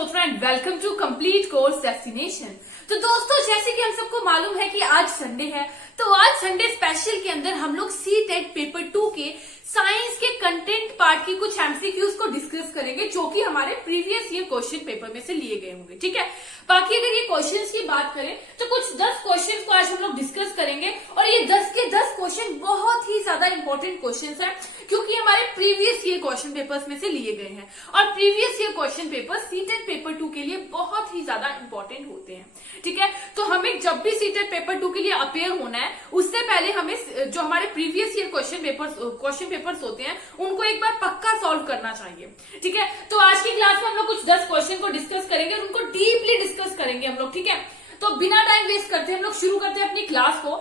सोत्रा and welcome to complete course destination. तो दोस्तों, जैसे कि हम सबको मालूम है कि आज संडे है, तो आज संडे स्पेशल के अंदर हम लोग सीटेट पेपर 2 के साइंस के कंटेंट पार्ट की कुछ एमसीक्यूज को डिस्कस करेंगे, जो कि हमारे प्रीवियस ईयर क्वेश्चन पेपर में से लिए गए होंगे। ठीक है, बाकी अगर ये क्वेश्चंस की बात करें तो कुछ 10 क्वेश्चंस को आज हम लोग डिस्कस करेंगे, और ये 10 के 10 क्वेश्चन बहुत ही ज्यादा इंपॉर्टेंट क्वेश्चंस हैं, क्योंकि हमारे प्रीवियस ईयर क्वेश्चन पेपर्स में से लिए गए हैं। और previous year question paper CTET paper 2 के लिए बहुत ही ज्यादा इंपॉर्टेंट होते हैं। ठीक है, तो हमें जब भी सीटेट पेपर 2 के लिए अपेयर होना है, उससे पहले हमें जो हमारे प्रीवियस ईयर क्वेश्चन पेपर्स होते हैं उनको एक बार पक्का सॉल्व करना चाहिए। ठीक है, तो आज की क्लास में हम लोग कुछ 10 क्वेश्चन को डिस्कस करेंगे और उनको डीपली डिस्कस करेंगे हम लोग। ठीक है, तो बिना टाइम वेस्ट करते हम लोग शुरू करते हैं अपनी क्लास को।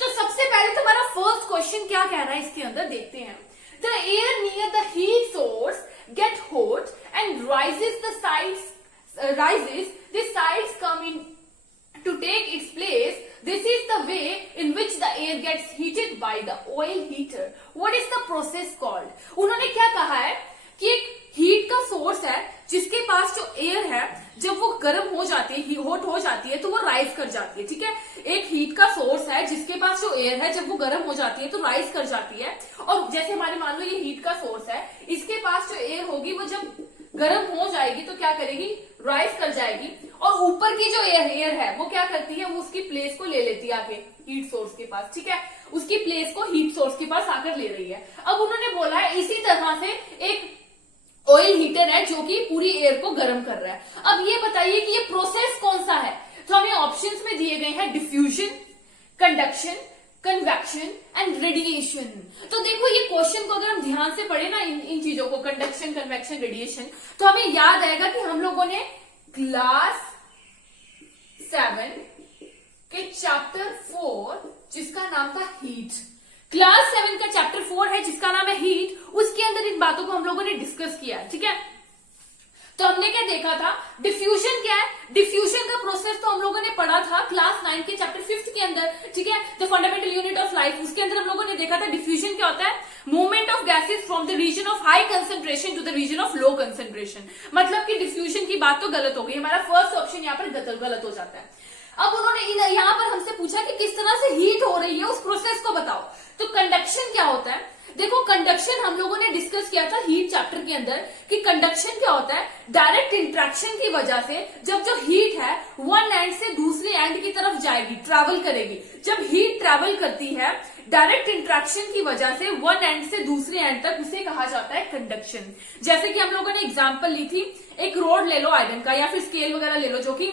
तो सबसे पहले तो हमारा फर्स्ट क्वेश्चन क्या कह रहा है इसके अंदर देखते हैं। The air near the heat source get hot and rises the sides come in to take its place. This is the way in which the air gets heated by the oil heater. What is the process called? उन्होंने क्या कहा है कि एक heat का source है जिसके पास जो एयर है, जब वो गर्म हो जाती है, हॉट हो जाती है, तो वो राइज कर जाती है। ठीक है, एक हीट का सोर्स है जिसके पास जो एयर है, जब वो गर्म हो जाती है तो राइज कर जाती है। और जैसे हमारे मान लो ये हीट का सोर्स है, इसके पास जो एयर होगी वो जब गर्म हो जाएगी तो क्या करेगी, राइज कर जाएगी, और ऊपर की जो एयर है वो क्या करती है, वो उसकी प्लेस को ले लेती है आगे हीट सोर्स के पास। ठीक है, उसकी प्लेस को हीट सोर्स के पास आकर ले रही है। अब उन्होंने बोला है इसी तरह से एक ऑयल हीटर है जो कि पूरी एयर को गर्म कर रहा है। अब ये बताइए कि ये प्रोसेस कौन सा है। तो हमें ऑप्शंस में दिए गए हैं diffusion, conduction, convection and radiation. तो देखो, ये क्वेश्चन को अगर हम ध्यान से पढ़े ना, इन चीजों को, कंडक्शन, कन्वेक्शन, रेडिएशन, तो हमें याद आएगा कि हम लोगों ने क्लास 7 के चैप्टर 4 जिसका नाम था हीट, क्लास 7 का चैप्टर 4 है जिसका नाम है हीट, उसके अंदर इन बातों को हम लोगों ने डिस्कस किया है। ठीक है, तो हमने क्या देखा था, डिफ्यूजन क्या है, डिफ्यूजन का प्रोसेस तो हम लोगों ने पढ़ा था क्लास 9 के चैप्टर 5 के अंदर। ठीक है, the fundamental unit of life, उसके अंदर हम लोगों ने देखा था डिफ्यूजन क्या होता है, movement of gases from the region of high concentration to the region of low concentration. मतलब कि डिफ्यूजन की बात तो गलत हो गई, हमारा फर्स्ट ऑप्शन यहाँ पर गलत हो जाता है। अब उन्होंने यहाँ पर हमसे पूछा कि किस तरह से हीट हो रही है, उस प्रोसेस को बताओ। तो कंडक्शन क्या होता है, देखो कंडक्शन हम लोगों ने डिस्कस किया था हीट चैप्टर के अंदर कि कंडक्शन क्या होता है, डायरेक्ट इंट्रैक्शन की वजह से जब जो हीट है वन एंड से दूसरे एंड की तरफ जाएगी, ट्रैवल करेगी। जब हीट ट्रैवल करती है डायरेक्ट इंट्रैक्शन की वजह से वन एंड से दूसरे एंड तक, उसे कहा जाता है कंडक्शन। जैसे कि हम लोगों ने एग्जाम्पल ली थी, एक रोड ले लो आयरन का, या फिर स्केल वगैरह ले लो जो कि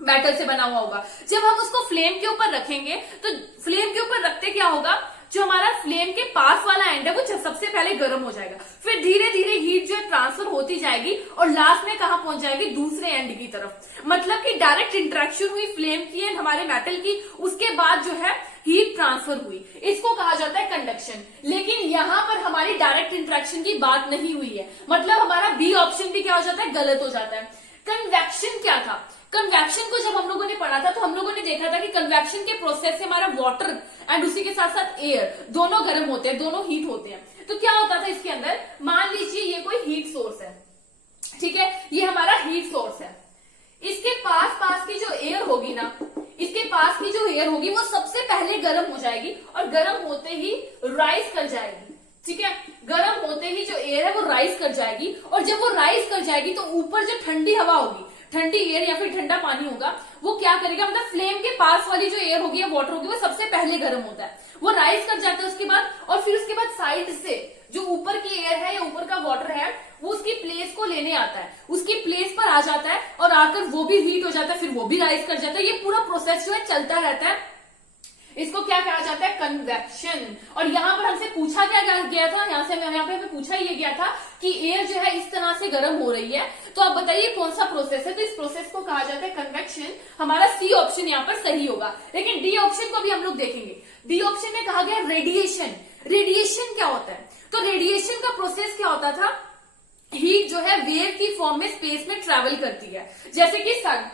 मेटल से बना हुआ होगा। जब हम उसको फ्लेम के ऊपर रखेंगे तो फ्लेम के ऊपर रखते क्या होगा, जो हमारा फ्लेम के पास वाला एंड है वो सबसे पहले गर्म हो जाएगा, फिर धीरे धीरे हीट जो है ट्रांसफर होती जाएगी और लास्ट में कहां पहुंच जाएगी, दूसरे एंड की तरफ। मतलब कि डायरेक्ट इंटरेक्शन हुई फ्लेम की एंड हमारे मेटल की, उसके बाद जो है हीट ट्रांसफर हुई, इसको कहा जाता है कंडक्शन। लेकिन यहां पर हमारी डायरेक्ट इंटरेक्शन की बात नहीं हुई है, मतलब हमारा बी ऑप्शन भी क्या हो जाता है, गलत हो जाता है। कन्वेक्शन क्या था, कन्वेक्शन को जब हम लोगों ने पढ़ा था तो हम लोगों ने देखा था कि कन्वेक्शन के प्रोसेस से हमारा वाटर एंड उसी के साथ साथ एयर दोनों गर्म होते हैं, दोनों हीट होते हैं। तो क्या होता था इसके अंदर, मान लीजिए ये कोई हीट सोर्स है। ठीक है, ये हमारा हीट सोर्स है, इसके पास की जो एयर होगी ना, इसके पास की जो एयर होगी वो सबसे पहले गर्म हो जाएगी और गर्म होते ही राइज कर जाएगी। ठीक है, गर्म होते ही जो एयर है वो राइज कर जाएगी, और जब वो राइज कर जाएगी तो ऊपर जो ठंडी हवा होगी, ठंडी एयर या फिर ठंडा पानी होगा, वो क्या करेगा, मतलब फ्लेम के पास वाली जो एयर होगी या वाटर होगी वो सबसे पहले गर्म होता है, वो राइज कर जाता है उसके बाद, और फिर उसके बाद साइड से जो ऊपर की एयर है या ऊपर का वाटर है वो उसकी प्लेस को लेने आता है, उसकी प्लेस पर आ जाता है और आकर वो भी हीट हो जाता है, फिर वो भी राइज कर जाता है। ये पूरा प्रोसेस जो है चलता रहता है, इसको क्या कहा जाता है, कन्वेक्शन। और यहाँ पर हमसे पूछा क्या गया था, यहाँ पे हमें पूछा ये गया था कि एयर जो है इस तरह से गर्म हो रही है, तो आप बताइए कौन सा प्रोसेस है। तो इस प्रोसेस को कहा जाता है कन्वेक्शन। हमारा सी ऑप्शन यहाँ पर सही होगा, लेकिन डी ऑप्शन को भी हम लोग देखेंगे। डी ऑप्शन में कहा गया रेडिएशन। रेडिएशन क्या होता है, तो रेडिएशन का प्रोसेस क्या होता था, हीट जो है वेव की फॉर्म में स्पेस में ट्रेवल करती है। जैसे कि सन,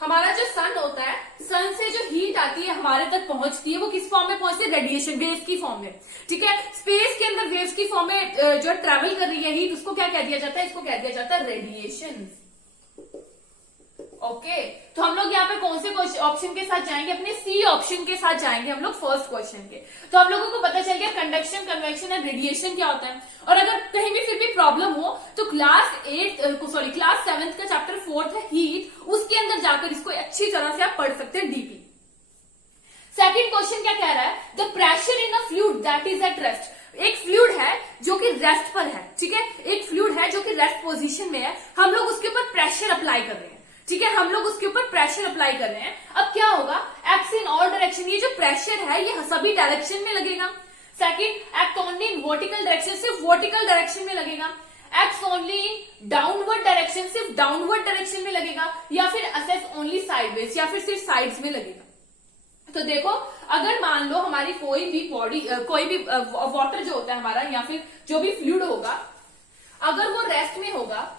हमारा जो सन होता है, सन से जो हीट आती है हमारे तक पहुंचती है, वो किस फॉर्म में पहुंचती है, रेडिएशन, वेव्स की फॉर्म में। ठीक है, स्पेस के अंदर वेव्स की फॉर्म में जो ट्रैवल कर रही है हीट, उसको क्या कह दिया जाता है, इसको कह दिया जाता है रेडिएशन। ओके तो हम लोग यहाँ पे कौन से ऑप्शन के साथ जाएंगे, अपने सी ऑप्शन के साथ जाएंगे हम लोग फर्स्ट क्वेश्चन के। तो हम लोगों को पता चल गया कंडक्शन, कन्वेक्शन एंड रेडिएशन क्या होता है। और अगर कहीं भी फिर भी प्रॉब्लम हो तो क्लास 7th का चैप्टर 4 है हीट, उसके अंदर जाकर इसको अच्छी तरह से आप पढ़ सकते हैं डीपी। सेकंड क्वेश्चन क्या कह रहा है, the pressure in a fluid that is at rest. एक फ्लूइड है जो कि रेस्ट पर है, ठीक है, एक फ्लूइड है जो कि रेस्ट पोजीशन में है, हम लोग उसके ऊपर प्रेशर अप्लाई कर रहे हैं, ठीक है, हम लोग उसके ऊपर प्रेशर अप्लाई कर रहे हैं। अब क्या होगा, एक्ट इन ऑल डायरेक्शन, ये जो प्रेशर है ये सभी डायरेक्शन में लगेगा। Second, act only in vertical direction, सिर्फ वर्टिकल डायरेक्शन में लगेगा। Act only in downward direction, सिर्फ डाउनवर्ड डायरेक्शन में लगेगा। या फिर असेस ओनली साइडवेज, या फिर सिर्फ साइड्स में लगेगा। तो देखो अगर मान लो हमारी कोई भी बॉडी, कोई भी वाटर जो होता है हमारा या फिर जो भी फ्लूइड होगा, अगर वो रेस्ट में होगा,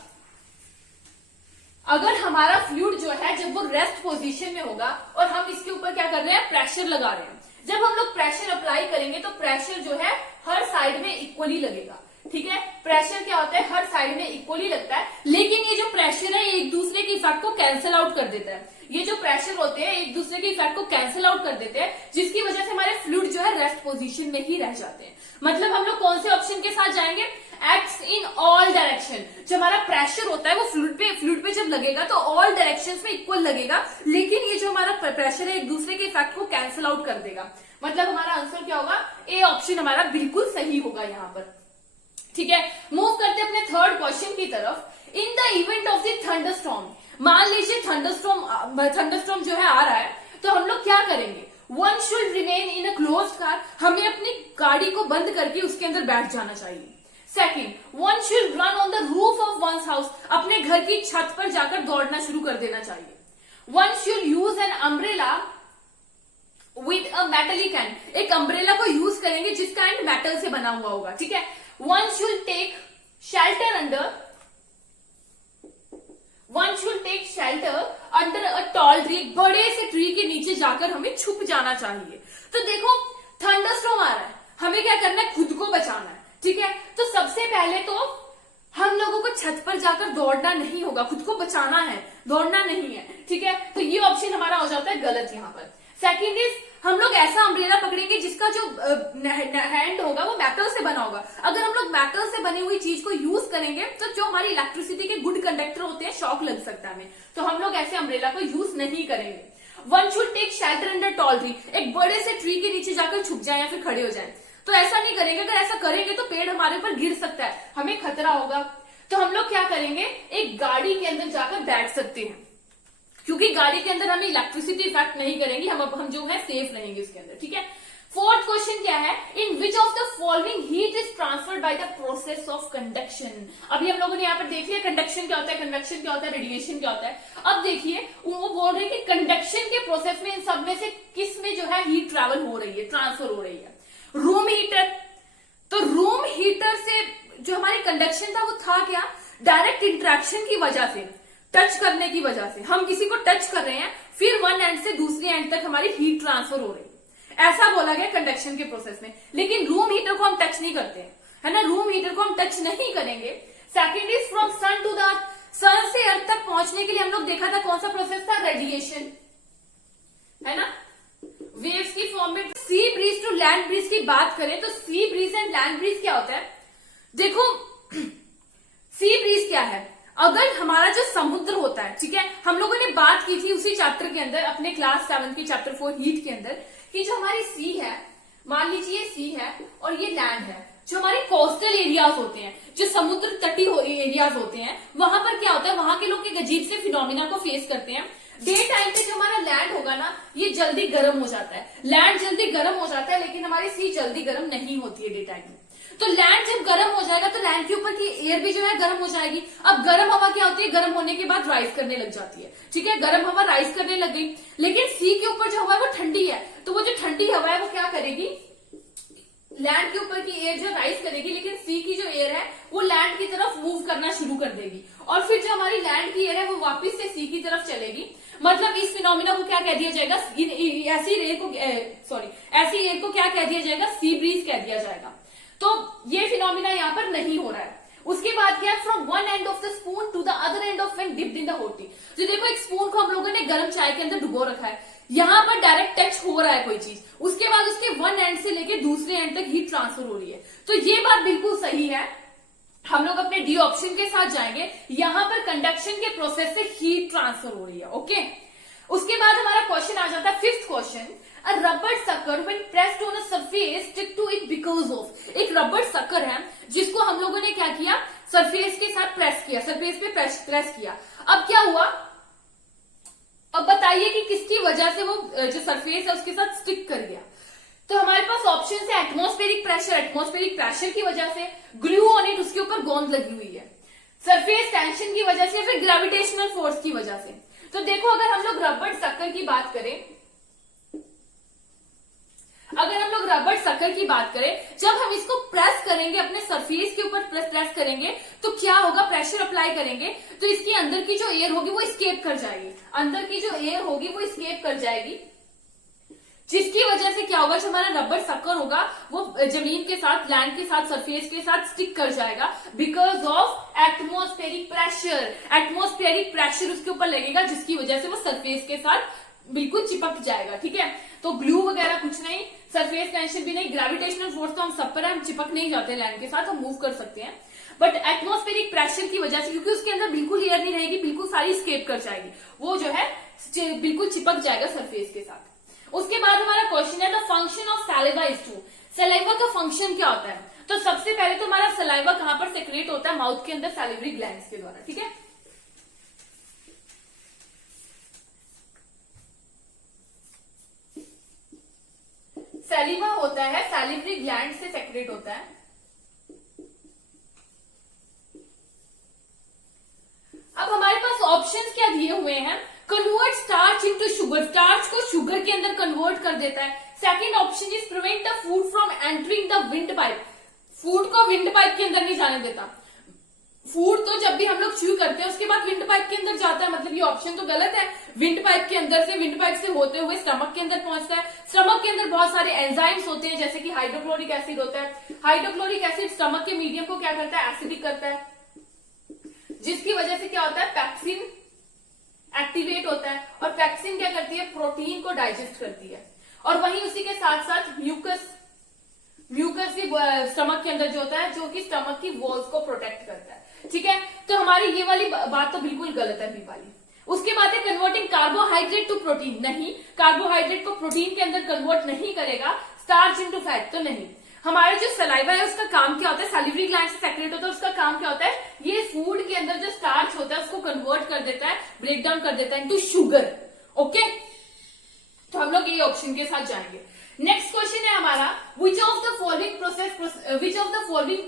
अगर हमारा फ्लूइड जो है जब वो रेस्ट पोजीशन में होगा और हम इसके ऊपर क्या कर रहे हैं, प्रेशर लगा रहे हैं, जब हम लोग प्रेशर अप्लाई करेंगे तो प्रेशर जो है हर साइड में इक्वली लगेगा, ठीक है। प्रेशर क्या होता है, हर साइड में इक्वली लगता है, लेकिन ये जो प्रेशर है ये एक दूसरे के इफेक्ट को कैंसिल आउट कर देता है। ये जो प्रेशर होते हैं एक दूसरे के इफेक्ट को कैंसिल आउट कर देते हैं, जिसकी वजह से हमारे फ्लूइड जो है रेस्ट पोजीशन में ही रह जाते हैं। मतलब हम लोग कौन से ऑप्शन के साथ जाएंगे, एक्ट्स इन ऑल डायरेक्शन। जो हमारा प्रेशर होता है वो फ्लूइड पे जब लगेगा तो ऑल डायरेक्शंस में इक्वल लगेगा, लेकिन ये जो हमारा प्रेशर है एक दूसरे के इफेक्ट को कैंसिल आउट कर देगा। मतलब हमारा आंसर क्या होगा, ए ऑप्शन हमारा बिल्कुल सही होगा यहाँ पर, ठीक है। मूव करते अपने थर्ड क्वेश्चन की तरफ। In the event of the thunderstorm, मान लीजिए थंडरस्टॉर्म जो है आ रहा है, तो हम लोग क्या करेंगे, one should remain in a closed car, हमें अपनी गाड़ी को बंद करके उसके अंदर बैठ जाना चाहिए। Second, one should run on the roof of one's house, अपने घर की छत पर जाकर दौड़ना शुरू कर देना चाहिए। One should use an umbrella with a metallic and, एक अम्ब्रेला को यूज करेंगे जिसका एंड मेटल से बना हुआ होगा, ठीक है। One should take shelter under a tall tree, एक बड़े से ट्री के नीचे जाकर हमें छुप जाना चाहिए। तो देखो थंडरस्टॉर्म आ रहा है, हमें क्या करना है, खुद को बचाना है, ठीक है। तो सबसे पहले तो हम लोगों को छत पर जाकर दौड़ना नहीं होगा, खुद को बचाना है, दौड़ना नहीं है, ठीक है। तो ये ऑप्शन हमारा हो जाता है गलत यहाँ पर। सेकंड इज, हम लोग ऐसा अम्ब्रेला पकड़ेंगे जिसका जो हैंड होगा वो मेटल से बना होगा। अगर हम लोग मेटल से बनी हुई चीज को यूज करेंगे तो जो हमारी इलेक्ट्रिसिटी के गुड कंडक्टर होते हैं, शॉक लग सकता है हमें, तो हम लोग ऐसे अम्ब्रेला को यूज नहीं करेंगे। One should take shelter under tall tree, एक बड़े से ट्री के नीचे जाकर छुप जाए या फिर खड़े हो जाए, तो ऐसा नहीं करेंगे। अगर ऐसा करेंगे तो पेड़ हमारे ऊपर गिर सकता है, हमें खतरा होगा। तो हम लोग क्या करेंगे, एक गाड़ी के अंदर जाकर बैठ सकते हैं, क्योंकि गाड़ी के अंदर हमें इलेक्ट्रिसिटी इफेक्ट नहीं करेंगी, हम जो है सेफ रहेंगे इसके अंदर, ठीक है। फोर्थ क्वेश्चन क्या है, in which of the following heat is transferred by the process of conduction. अभी हम लोगों ने यहाँ पर देख लिया कंडक्शन क्या होता है, कन्वेक्शन क्या होता है, रेडिएशन क्या होता है। अब देखिए वो बोल रहे हैं कि कंडक्शन के प्रोसेस में इन सब में से किस में जो है हीट ट्रेवल हो रही है, ट्रांसफर हो रही है, रूम हीटर। तो रूम हीटर से जो हमारी कंडक्शन था वो था क्या, डायरेक्ट इंट्रैक्शन की वजह से, टच करने की वजह से, हम किसी को टच कर रहे हैं फिर वन एंड से दूसरी एंड तक हमारी हीट ट्रांसफर हो रही है, ऐसा बोला गया कंडक्शन के प्रोसेस में। लेकिन रूम हीटर को हम टच नहीं करते हैं, है ना, रूम हीटर को हम टच नहीं करेंगे। Second is from sun to the earth, sun से अर्थ तक पहुंचने के लिए हम लोग देखा था कौन सा प्रोसेस था, रेडिएशन, है ना, वेव्स की फॉर्म में। Sea breeze to land breeze की बात करें तो sea breeze and land breeze क्या होता है, देखो सी ब्रीज क्या है, अगर हमारा जो समुद्र होता है, ठीक है, हम लोगों ने बात की थी उसी चैप्टर के अंदर, अपने क्लास 7 के चैप्टर 4 हीट के अंदर, कि जो हमारी सी है, मान लीजिए ये सी है और ये लैंड है, जो हमारे कोस्टल एरियाज होते हैं, जो समुद्र तटीय एरियाज होते हैं, वहां पर क्या होता है, वहां के लोग एक अजीब से फिनोमिना को फेस करते हैं। डे टाइम पे जो हमारा लैंड होगा ना, ये जल्दी गर्म हो जाता है, लैंड जल्दी गर्म हो जाता है, लेकिन हमारी सी जल्दी गर्म नहीं होती है डे टाइम में। तो लैंड जब गर्म हो जाएगा तो लैंड के ऊपर की एयर भी जो है गर्म हो जाएगी। अब गर्म हवा क्या होती है, गर्म होने के बाद राइज करने लग जाती है, ठीक है, गर्म हवा राइज करने लग गई, लेकिन सी के ऊपर जो हवा है वो ठंडी है, तो वो जो ठंडी हवा है वो क्या करेगी, लैंड के ऊपर की एयर जो राइज करेगी, लेकिन सी की जो एयर है वो लैंड की तरफ मूव करना शुरू कर देगी, और फिर जो हमारी लैंड की एयर है वो वापस से सी की तरफ चलेगी। मतलब इस फिनोमिना को क्या कह दिया जाएगा, ऐसी एयर को क्या कह दिया जाएगा, सी ब्रीज कह दिया जाएगा। तो ये फिनोमिना यहाँ पर नहीं हो रहा है। उसके बाद क्या है, from one end of the spoon to the other end of when dipped in the hot tea. तो देखो एक स्पून को हम लोगों ने गर्म चाय के अंदर डुबो रखा है, यहाँ पर डायरेक्ट टच हो रहा है कोई चीज, उसके बाद उसके वन एंड से लेके दूसरे एंड तक हीट ट्रांसफर हो रही है। तो ये बात बिल्कुल सही है, हम लोग अपने डी ऑप्शन के साथ जाएंगे, यहां पर कंडक्शन के प्रोसेस से हीट ट्रांसफर हो रही है। ओके, उसके बाद हमारा क्वेश्चन आ जाता है fifth question, a rubber sucker when pressed on a surface stick to it because of. एक रबर सकर है जिसको हम लोगों ने क्या किया, सरफेस के साथ प्रेस किया, सरफेस पे प्रेस किया। अब क्या हुआ, अब बताइए कि किसकी वजह से वो जो सरफेस है उसके साथ स्टिक कर गया। तो हमारे पास ऑप्शन है एटमॉस्फेरिक प्रेशर, एटमॉस्फेरिक प्रेशर की वजह से, ग्लू ऑन इट उसके ऊपर गोंद लगी हुई है, सरफेस टेंशन की वजह से, फिर ग्रेविटेशनल फोर्स की वजह से। तो देखो अगर हम लोग रबर सकर की बात करें, अगर हम लोग रबर सकर की बात करें, जब हम इसको प्रेस करेंगे अपने सरफेस के ऊपर प्रेस करेंगे तो क्या होगा, प्रेशर अप्लाई करेंगे तो इसके अंदर की जो एयर होगी वो स्केप कर जाएगी, अंदर की जो एयर होगी वो स्केप कर जाएगी, जिसकी वजह से क्या होगा, जो हमारा रबर सकर होगा वो जमीन के साथ, लैंड के साथ, सरफेस के साथ स्टिक कर जाएगा because of atmospheric pressure. Atmospheric pressure उसके ऊपर लगेगा जिसकी वजह से वो सरफेस के साथ बिल्कुल चिपक जाएगा। ठीक है, तो ग्लू वगैरह कुछ नहीं, सरफेस टेंशन भी नहीं, ग्रेविटेशनल फोर्स तो हम सब पर है, हम चिपक नहीं जाते लैंड के साथ, हम मूव कर सकते हैं, बट एटमॉस्फेरिक प्रेशर की वजह से, क्योंकि उसके अंदर बिल्कुल एयर नहीं रहेगी, बिल्कुल सारी स्केप कर जाएगी, वो जो है बिल्कुल चिपक जाएगा सरफेस के साथ। उसके बाद हमारा क्वेश्चन है the function of saliva is to. Saliva का फंक्शन क्या होता है, तो सबसे पहले तो हमारा सलाइवा कहां पर सेक्रेट होता है, माउथ के अंदर सैलिवरी ग्लैंड्स के द्वारा। ठीक है, सैलिवा होता है सैलिवरी ग्लैंड से सेक्रेट होता है। अब हमारे पास ऑप्शंस क्या दिए हुए हैं, convert starch into sugar, starch को शुगर के अंदर कन्वर्ट कर देता है। Second option is prevent the food from entering the wind pipe, food को विंड पाइप के अंदर नहीं जाने देता। फूड तो जब भी हम लोग च्यू करते हैं उसके बाद विंड पाइप के अंदर जाता है, मतलब ये ऑप्शन तो गलत है। विंड पाइप के अंदर से, विंड पाइप से होते हुए स्टमक के अंदर पहुंचता है। स्टमक के अंदर बहुत सारे एंजाइम्स होते हैं, जैसे कि हाइड्रोक्लोरिक एसिड होता है। हाइड्रोक्लोरिक एसिड स्टमक के मीडियम को क्या करता है, एसिडिक करता है, जिसकी वजह से क्या होता है, पैक्सिन एक्टिवेट होता है, और पैक्सिन क्या करती है, प्रोटीन को डाइजेस्ट करती है, और वहीं उसी के साथ साथ म्यूकस भी स्टमक के अंदर जो होता है, जो कि स्टमक की वॉल्स को प्रोटेक्ट करता है। ठीक है, तो हमारी ये वाली बात तो बिल्कुल गलत है, बी वाली। उसके बाद है कन्वर्टिंग कार्बोहाइड्रेट टू प्रोटीन, नहीं, कार्बोहाइड्रेट को प्रोटीन के अंदर कन्वर्ट नहीं करेगा। स्टार्च इनटू फैट तो नहीं। हमारा जो सलाइवा है उसका काम क्या होता है, सैलिवरी ग्लैंड से सेक्रेट होता है, उसका काम क्या होता है, ये फूड के अंदर जो स्टार्च होता है उसको कन्वर्ट कर देता है, ब्रेक डाउन कर देता है इनटू शुगर। ओके, तो हम लोग ये ऑप्शन के साथ जाएंगे। नेक्स्ट क्वेश्चन है हमारा, विच of the following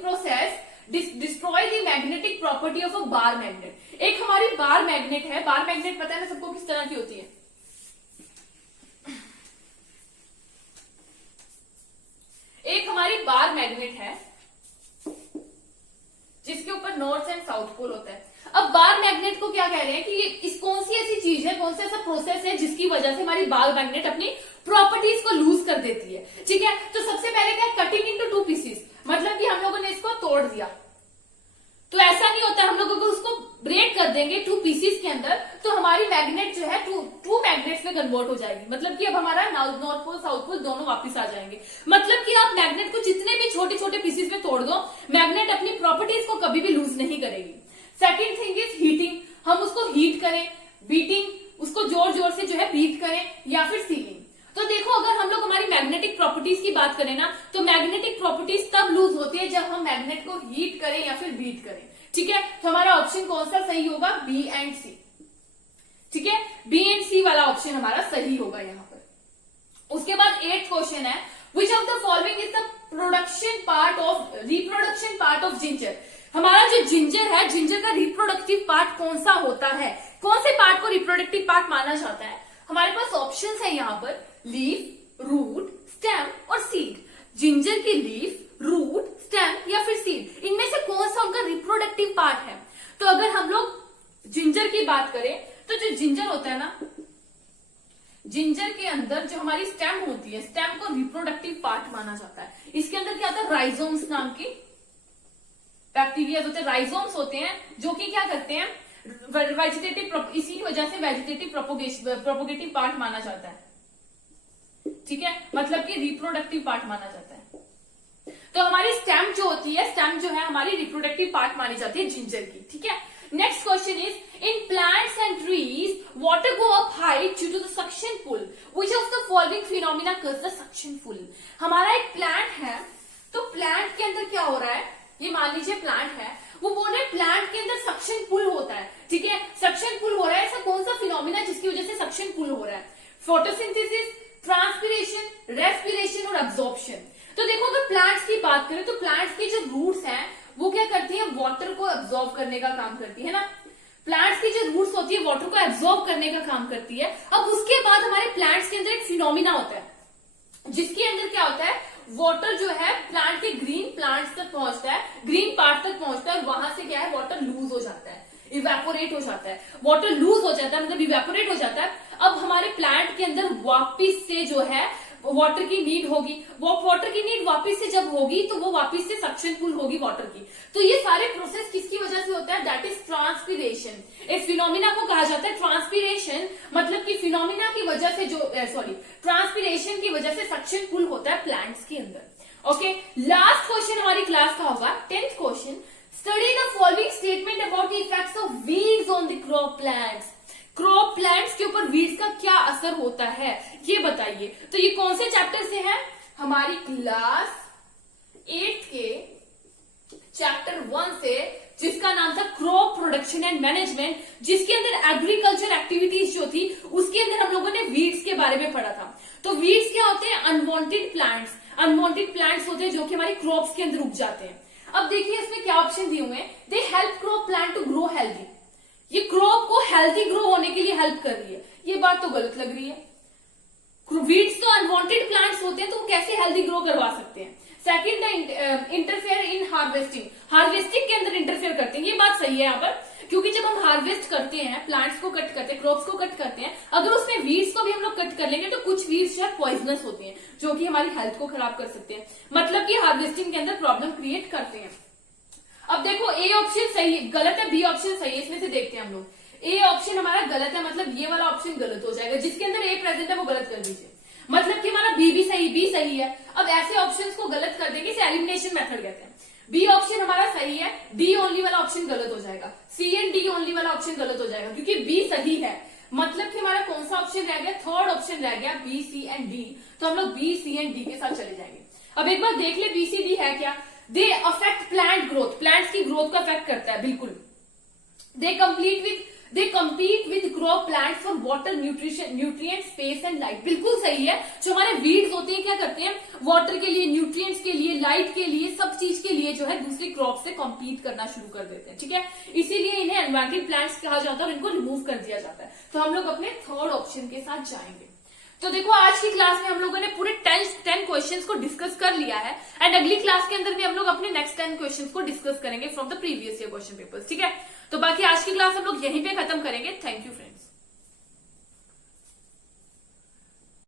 process destroy the magnetic property of a bar magnet. एक हमारी बार मैग्नेट है, बार मैग्नेट पता है ना सबको किस तरह की होती है, एक हमारी बार मैग्नेट है जिसके ऊपर नॉर्थ एंड साउथ पोल होता है। अब बार मैग्नेट को क्या कह रहे हैं कि ये इस कौन सी ऐसी चीज है, कौन सा ऐसा प्रोसेस है जिसकी वजह से हमारी बार मैग्नेट अपनी प्रॉपर्टीज को लूज कर देती है। ठीक है, तो सबसे पहले क्या, कटिंग इनटू टू पीसेस, मतलब कि हम लोगों ने इसको तोड़ दिया। तो ऐसा नहीं होता, हम लोग अगर उसको ब्रेक कर देंगे टू पीसेस के अंदर तो हमारी मैग्नेट जो है टू मैग्नेट्स में कन्वर्ट हो जाएगी, मतलब कि अब हमारा नॉर्थ पोल साउथ पोल दोनों वापस आ जाएंगे। मतलब कि आप मैग्नेट को जितने भी छोटे छोटे पीसेस में तोड़ दो, मैग्नेट अपनी प्रॉपर्टीज को कभी भी लूज नहीं करेगी। सेकेंड थिंग इज हीटिंग, हम उसको हीट करें, बीटिंग, उसको जोर जोर से जो है बीट करें, या फिर सीलिंग। तो देखो अगर हम लोग हमारी मैग्नेटिक प्रॉपर्टीज की बात करें ना, तो मैग्नेटिक प्रॉपर्टीज तब लूज होती है जब हम मैग्नेट को हीट करें या फिर बीट करें। ठीक है, तो हमारा ऑप्शन कौन सा सही होगा, बी एंड सी। ठीक है, बी एंड सी वाला ऑप्शन हमारा सही होगा यहाँ पर। उसके बाद 8th क्वेश्चन है, विच of the following is the reproduction part of ginger. हमारा जो जिंजर है, जिंजर का रिप्रोडक्टिव पार्ट कौन सा होता है, कौन से पार्ट को रिप्रोडक्टिव पार्ट माना जाता है। हमारे पास ऑप्शंस है यहाँ पर, लीफ, रूट, स्टेम और सीड। जिंजर की लीफ, रूट, स्टेम या फिर सीड, इनमें से कौन सा उनका रिप्रोडक्टिव पार्ट है। तो अगर हम लोग जिंजर की बात करें तो जो जिंजर होता है ना, जिंजर के अंदर जो हमारी स्टेम होती है, स्टेम को रिप्रोडक्टिव पार्ट माना जाता है। इसके अंदर क्या होता है, राइजोम्स नाम की बैक्टीरिया होते हैं, राइजोम्स होते हैं, जो कि क्या करते हैं वेजिटेटिव, इसी वजह से वेजिटेटिव प्रोपोगेटिव पार्ट माना जाता है, ठीक है, मतलब कि रिप्रोडक्टिव पार्ट माना जाता है। तो हमारी स्टेम जो होती है, स्टेम जो है हमारी रिप्रोडक्टिव पार्ट मानी जाती है जिंजर की, ठीक है। Next question is, in plants and trees water go up high due to the suction pull, which of the following phenomena cause the suction pull. हमारा एक प्लांट है, तो प्लांट के अंदर क्या हो रहा है, ये मान लीजिए प्लांट है, वो बोल रहे प्लांट के अंदर सक्शन पुल होता है, ठीक है, सक्शन पुल हो रहा है, ऐसा कौन सा फिनोमिना जिसकी वजह से सक्शन पुल हो रहा है? फोटोसिंथेसिस, ट्रांसपिरेशन, रेस्पिरेशन और अब्जॉर्प्शन। तो देखो अगर प्लांट्स की बात करें तो प्लांट्स की जो रूट्स हैं वो क्या करती है, वाटर को एब्जॉर्ब करने का काम करती है ना। प्लांट्स की जो रूट्स होती है वाटर को एब्जॉर्ब करने का काम करती है। अब उसके बाद हमारे प्लांट्स के अंदर एक फिनोमिना होता है जिसके अंदर क्या होता है, वाटर जो है प्लांट के ग्रीन प्लांट्स तक पहुंचता है, ग्रीन पार्ट तक पहुंचता है, और वहां से क्या है, वाटर लूज हो जाता है, इवेपोरेट हो जाता है, वाटर लूज हो जाता है, मतलब इवेपोरेट हो जाता है। अब हमारे प्लांट के अंदर वापिस से जो है वाटर की नीड होगी, वो वाटर की नीड वापस से जब होगी तो वो वापस से सक्शन पुल होगी वाटर की। तो ये सारे प्रोसेस किसकी वजह से होता है, दैट इज ट्रांसपिरेशन। इस फिनोमिना को कहा जाता है ट्रांसपिरेशन, मतलब कि फिनोमिना की वजह से जो ट्रांसपिरेशन की वजह से सक्शन पुल होता है प्लांट्स के अंदर। ओके, लास्ट क्वेश्चन हमारी क्लास का होगा 10th question, study the following statement about the effects of weeds on the crop plants. Crop plants के ऊपर वीड्स का क्या असर होता है ये बताइए। तो ये कौन से चैप्टर से है, हमारी क्लास 8 के चैप्टर 1 से, जिसका नाम था क्रॉप प्रोडक्शन एंड मैनेजमेंट, जिसके अंदर एग्रीकल्चर एक्टिविटीज जो थी उसके अंदर हम लोगों ने वीड्स के बारे में पढ़ा था। तो वीड्स क्या होते हैं, अनवांटेड प्लांट्स, अनवांटेड प्लांट्स होते हैं जो कि हमारी क्रॉप्स के अंदर उग जाते हैं। अब देखिए इसमें क्या ऑप्शन दिए हुए हैं, they help crop plant to grow healthy, ये क्रॉप को हेल्दी ग्रो होने के लिए हेल्प कर रही है, ये बात तो गलत लग रही है। वीड्स तो अनवांटेड प्लांट्स होते हैं तो वो कैसे हेल्दी ग्रो करवा सकते हैं। Second, interfere in harvesting, harvesting के अंदर इंटरफेयर करते हैं, ये बात सही है यहाँ पर, क्योंकि जब हम हार्वेस्ट करते हैं, प्लांट्स को कट करते हैं, क्रॉप्स को कट करते हैं, अगर उसमें वीड्स को भी हम लोग कट कर लेंगे तो कुछ वीड्स जो है पॉइजनस होती हैं जो कि हमारी हेल्थ को खराब कर सकते हैं, मतलब कि हार्वेस्टिंग के अंदर प्रॉब्लम क्रिएट करते हैं। अब देखो ए ऑप्शन सही, गलत है, बी ऑप्शन सही है, इसमें से देखते हैं हम लोग। ए ऑप्शन हमारा गलत है, मतलब ये वाला ऑप्शन गलत हो जाएगा, जिसके अंदर ए प्रेजेंट है वो गलत कर दीजिए, मतलब कि हमारा बी भी सही, बी सही है। अब ऐसे ऑप्शंस को गलत कर देंगे, इसे एलिमिनेशन मेथड कहते हैं। बी ऑप्शन हमारा सही है, डी ओनली वाला ऑप्शन गलत हो जाएगा, सी एंड डी ओनली वाला ऑप्शन गलत हो जाएगा, क्योंकि बी सही है, मतलब कि हमारा कौन सा ऑप्शन रह गया, थर्ड ऑप्शन रह गया, बी सी एंड डी। तो हम लोग बी सी एंड डी के साथ चले जाएंगे। अब एक बार देख ले बी सी डी है क्या, they affect plant growth, plants की ग्रोथ को अफेक्ट करता है, बिल्कुल। दे compete with crop plants for water, nutrient, space and light, बिल्कुल सही है। जो हमारे वीड्स होते हैं क्या करते हैं, वाटर के लिए, न्यूट्रिएंट्स के लिए, लाइट के लिए, सब चीज के लिए जो है दूसरी क्रॉप से कम्पीट करना शुरू कर देते हैं, ठीक है, इसीलिए इन्हें अनवांटेड प्लांट्स कहा जाता है और इनको रिमूव कर दिया जाता है। तो हम लोग अपने थर्ड ऑप्शन के साथ जाएंगे। तो देखो आज की क्लास में हम लोगों ने पूरे 10 क्वेश्चंस को डिस्कस कर लिया है, एंड अगली क्लास के अंदर भी हम लोग अपने नेक्स्ट 10 क्वेश्चंस को डिस्कस करेंगे from the previous year question papers, ठीक है। तो बाकी आज की क्लास हम लोग यहीं पे खत्म करेंगे। Thank you friends.